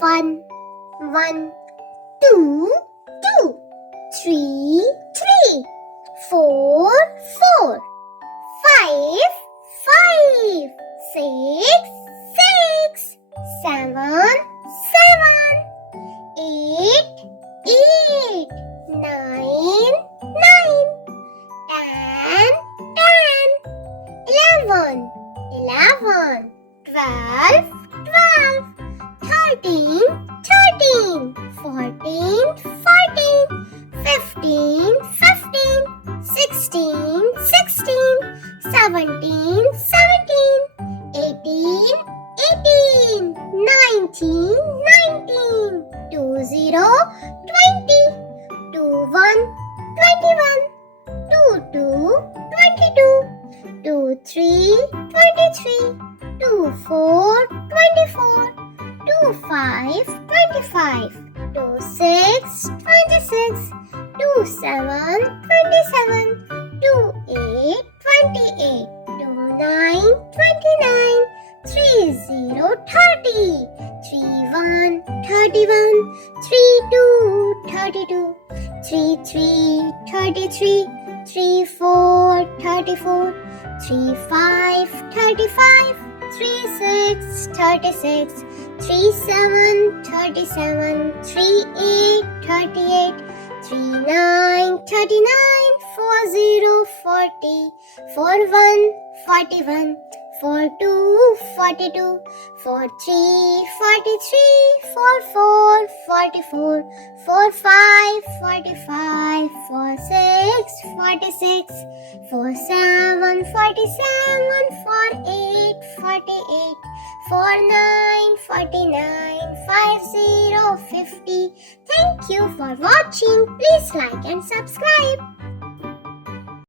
1, 1, 2, 2, 3, 3, 4, 4, 5, 5, 6, 6, 7, 7, 8, 8, 9, 9, 10, 10, 11, 11, 12, 12, 13, 13, 14, 14, 15, 15, 16, 16, 17, 17, 18, 18, 19, 19, 20, 20, 21, 21, 22, 22, 23, 23, 24, 24, 25, 25, 26, 26, 27, 27, 28, 28, 29, 29, 30, 30, 31, 31, 32, 32, 33, 33, 34, 34, 35, 35, 36, 36, 37, 37, 38, 38, 39, 39, 40, 40, 41, 41, 42, 42, 43, 43, 44, 44, 45, 45, 46, 46, 47, 47, 48, 48, 49, 49, 50, 50. Thank you for watching. Please like and subscribe.